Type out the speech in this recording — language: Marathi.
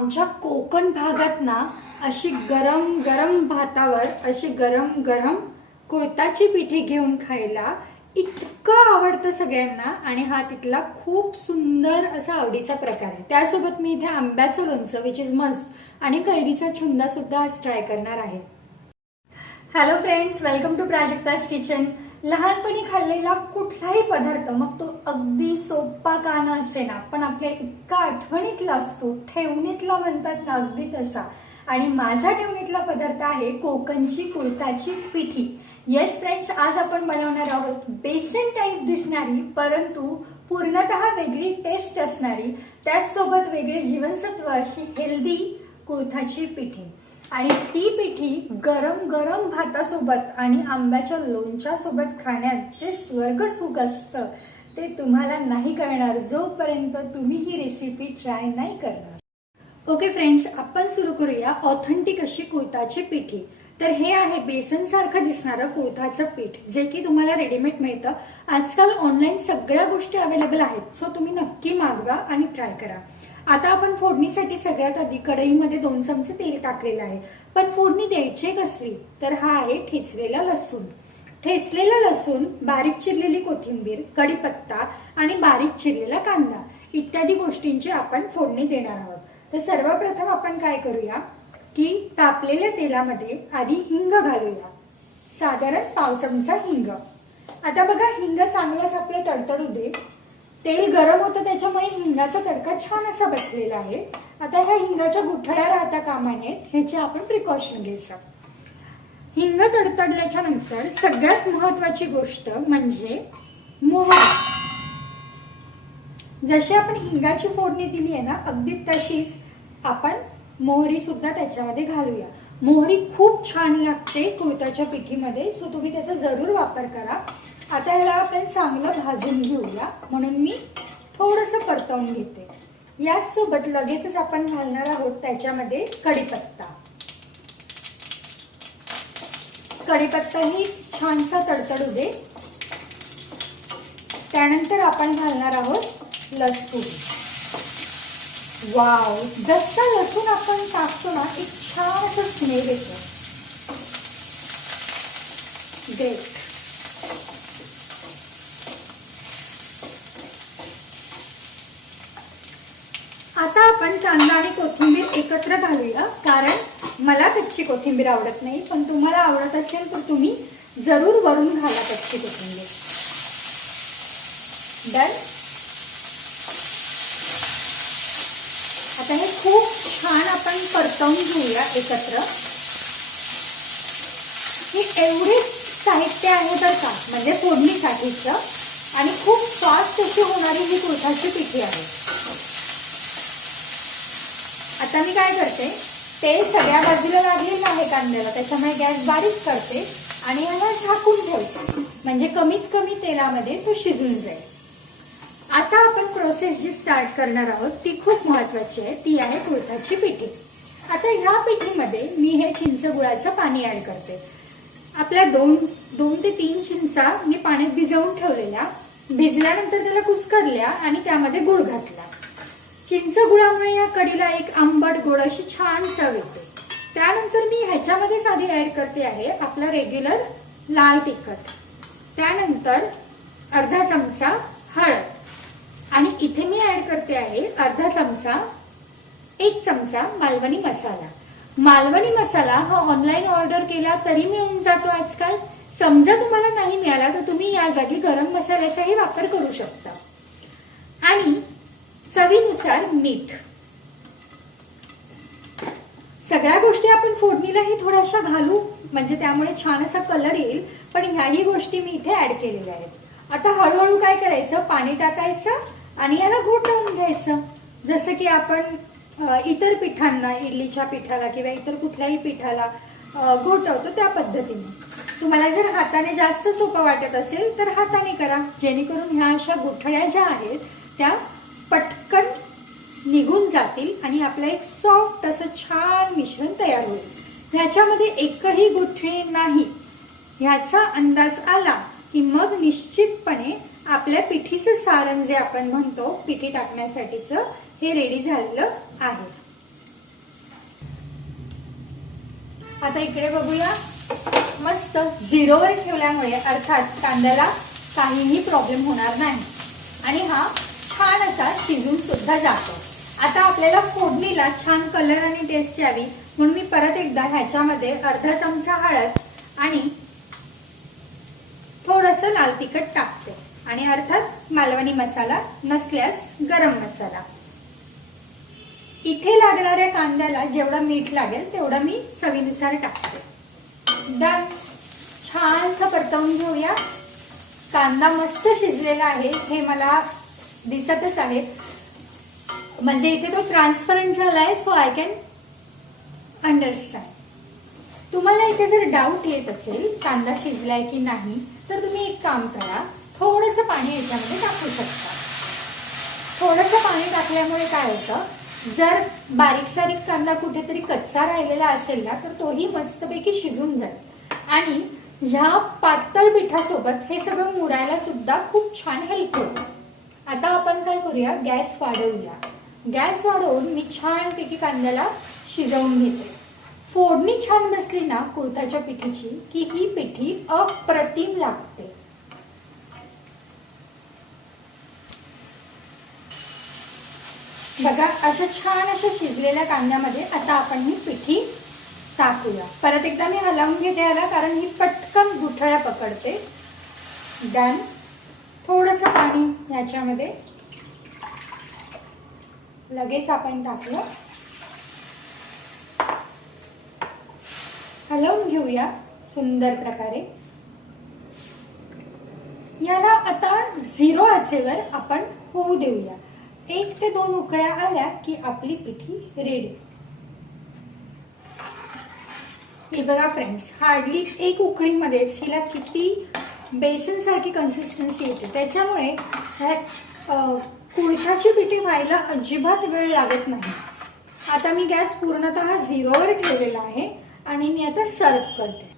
आमच्या कोकण भागात ना अशी गरम गरम भातावर अशी गरम गरम कुळताची पिठी घेऊन खायला इतकं आवडतं सगळ्यांना आणि हा तिथला खूप सुंदर असा आवडीचा प्रकार आहे. त्यासोबत मी इथे आंब्याचं लोणचं विच इज मस्ट आणि कैरीचा छुंदा सुद्धा आज ट्राय करणार आहे. Hello friends welcome to Prajakta's kitchen लहानपणी खाल्लेला कुठलाही पदार्थ मग तो अगदी सोपा का ना असे ना पण आपल्या इतका आठवणीतला असतो ठेवणीतला म्हणतात ना अगदी तसा. आणि माझा ठेवणीतला पदार्थ आहे कोकणची कुळताची पिठी. येस फ्रेंड्स आज आपण बनवणार आहोत बेसन टाईप दिसणारी परंतु पूर्णतः वेगळी टेस्ट असणारी त्याचसोबत वेगळी जीवनसत्व अशी हेल्दी कुळथाची पिठी. आणि ती पिठी गरम गरम भातासोबत आणि आंब्याच्या लोणच्या सोबत खाण्यात जे स्वर्ग सुख असतं ते तुम्हाला नाही कळणार. जोपर्यंत तुम्ही ही रेसिपी ट्राय नाही करणार. ओके फ्रेंड्स आपण सुरू करूया ऑथेंटिक अशी कुर्ताची पिठी. तर हे आहे बेसन सारखं दिसणारं कुर्ताचं पीठ जे की तुम्हाला रेडीमेड मिळतं. आजकाल ऑनलाईन सगळ्या गोष्टी अवेलेबल आहेत सो तुम्ही नक्की मागवा आणि ट्राय करा. आता आपण फोडणीसाठी सगळ्यात आधी कढईमध्ये दोन चमचे तेल टाकलेलं आहे. पण फोडणी द्यायची कसली? तर हा आहे ठेचलेला लसूण. ठेचलेला लसूण बारीक चिरलेली कोथिंबीर कढीपत्ता आणि बारीक चिरलेला कांदा. इत्यादी गोष्टींची आपण फोडणी देणार आहोत. तर सर्वप्रथम आपण काय करूया? की तापलेल्या तेलामध्ये आधी हिंग घालूया. साधारण पाव चमचा हिंग. आता बघा हिंग चांगलाच आपलं तडतडू दे. तेल गरम होतं त्याच्यामुळे हिंगाचा तडका छान असा बसलेला आहे. आता ह्या हिंगाच्या गुठळ्या राहता कामा नयेत ह्याचे आपण प्रिकॉशन घ्यायचं. हिंग तडतडल्याच्या नंतर सगळ्यात महत्वाची गोष्ट म्हणजे मोहरी. जशी आपण हिंगाची फोडणी दिली आहे ना अगदी तशीच आपण मोहरी सुद्धा त्याच्यामध्ये घालूया. मोहरी खूप छान लागते कुर्ताच्या पिठीमध्ये. सो तुम्ही त्याचा जरूर वापर करा. आता ह्याला आपण चांगलं भाजून घेऊया. म्हणून मी थोडस परतवून घेते. याच सोबत लगेचच आपण घालणार आहोत त्याच्यामध्ये कढीपत्ता. कढीपत्ता ही छानसा तडतडू दे त्यानंतर आपण घालणार आहोत लसूण. वाव! जसा लसूण आपण टाकतो ना हे घेतलं ग्रेट आता आपण कांदा आणि कोथिंबीर एकत्र घालूया कारण मला कच्ची कोथिंबीर आवडत नाही पण तुम्हाला आवडत असेल तर तुम्ही जरूर वरून घाला कच्ची कोथिंबीर. डन आता हे खूप छान आपण परतवून घेऊया एकत्र. हे एवढे साहित्य आहे बरं का म्हणजे फोडणीसाठीचं. आणि खूप फास्ट अशी होणारी ही कुर्ताची पिठी आहे. आता मी काय करते तेल सगळ्या बाजूला लागलेलं आहे कांद्याला त्याच्यामुळे गॅस बारीक करते आणि याला झाकून ठेवते. म्हणजे कमीत कमी तेलामध्ये तो शिजून जाईल. आता आपण प्रोसेस जी स्टार्ट करणार आहोत ती खूप महत्वाची आहे. ती आहे कुळथाची पिठी. आता ह्या पिठीमध्ये मी हे चिंच गुळाचं पाणी ऍड करते. आपल्या दोन दोन ते तीन चिंचा मी पाण्यात भिजवून ठेवलेल्या. भिजल्यानंतर त्याला कुस्करल्या आणि त्यामध्ये गुळ घातला. चिंच गुळामुळे या कढीला एक आंबट गोड अशी छान चव येते. त्यानंतर मी ह्याच्यामध्येच आधी ऍड करते आहे आपला रेग्युलर लाल तिखट. त्यानंतर अर्धा चमचा हळद आणि इथे मी ऍड करते आहे अर्धा चमचा एक चमचा मालवणी मसाला. मालवणी मसाला हा ऑनलाईन ऑर्डर केला तरी मिळून जातो आजकाल. समजा तुम्हाला नाही मिळाला तर तुम्ही या जागी गरम मसाल्याचाही वापर करू शकता. आणि चवीनुसार मीठ. सगळ्या गोष्टी आपण फोडणीलाही थोड्याशा घालू म्हणजे त्यामुळे छान असा कलर येईल पण ह्याही गोष्टी मी इथे ऍड केलेल्या आहेत. आता हळूहळू काय करायचं? पाणी टाकायचं आणि याला घोटवून घ्यायचं. जसं की आपण इतर पिठांना इडलीच्या पिठाला किंवा इतर कुठल्याही पिठाला घोटवतो त्या पद्धतीने. तुम्हाला जर हाताने जास्त सोपं वाटत असेल तर हाताने करा. जेणेकरून ह्या अशा गुठळ्या ज्या आहेत त्या पटकन निघून जातील आणि आपलं एक सॉफ्ट असं छान मिश्रण तयार होईल. ह्याच्यामध्ये एकही गुठळी नाही. ह्याचा अंदाज आला की मग निश्चितपणे आपल्या पिठीचं सारण जे आपण म्हणतो पिठी टाकण्यासाठीचं हे रेडी झालेलं आहे. आता इकडे बघूया. मस्त झिरोवर ठेवल्यामुळे अर्थात कांद्याला काहीही प्रॉब्लेम होणार नाही. आणि हा छान असा शिजून सुद्धा जातो. आता आपल्याला फोडणीला छान कलर आणि टेस्ट यावी म्हणून मी परत एकदा ह्याच्यामध्ये अर्धा चमचा हळद आणि थोडस लाल तिखट टाकते. आणि अर्थात मालवणी मसाला नसल्यास गरम मसाला. इथे लागणाऱ्या कांद्याला जेवढं मीठ लागेल तेवढं मी चवीनुसार टाकते. डन छानसं परतवून घेऊया. कांदा मस्त शिजलेला आहे हे मला दिसतच आहे. म्हणजे इथे तो ट्रान्सपरंट झालाय सो आय कॅन अंडरस्टँड तुम्हाला इथे जर डाऊट येत असेल कांदा शिजलाय की नाही तर तुम्ही एक काम करा. थोडंसं पाणी याच्यामध्ये टाकू शकता. थोडंसं पाणी टाकल्यामुळे काय होतं? जर बारीक सारीक कांदा कुठेतरी कच्चा राहिलेला असेल ना तर तोही मस्तपैकी शिजून जाईल. आणि ह्या पातळ पिठासोबत हे सगळं मुरायला सुद्धा खूप छान हेल्प होतं. आता आपण काय करूया? गॅस वाढवूया. गॅस वाढवून मी छानपैकी कांद्याला शिजवून घेते. फोडणी छान बसली ना कुर्ताच्या पिठीची की ही पिठी अप्रतिम लागते. बघा अशा छान अशा शिजलेल्या कांद्यामध्ये आता आपण ही पिठी टाकूया. परत एकदा मी हलवून घेते याला कारण ही पटकन गुठळ्या पकडते. डन थोडस पाणी ह्याच्यामध्ये लगेच आपण टाकलं. हलवून घेऊया सुंदर प्रकारे. याला आता झिरो आचेवर आपण होऊ देऊया. एक ते दोन उकळ्या आल्या की आपली पिठी रेडी. हे बघा फ्रेंड्स हार्डली एक उकळीमध्येच हिला किती बेसन सारखी कन्सिस्टन्सी येते. त्याच्यामुळे ह्या कुळथाची पिठी व्हायला अजिबात वेळ लागत नाही. आता मी गॅस पूर्णतः झिरोवर ठेवलेला आहे आणि मी आता सर्व करते.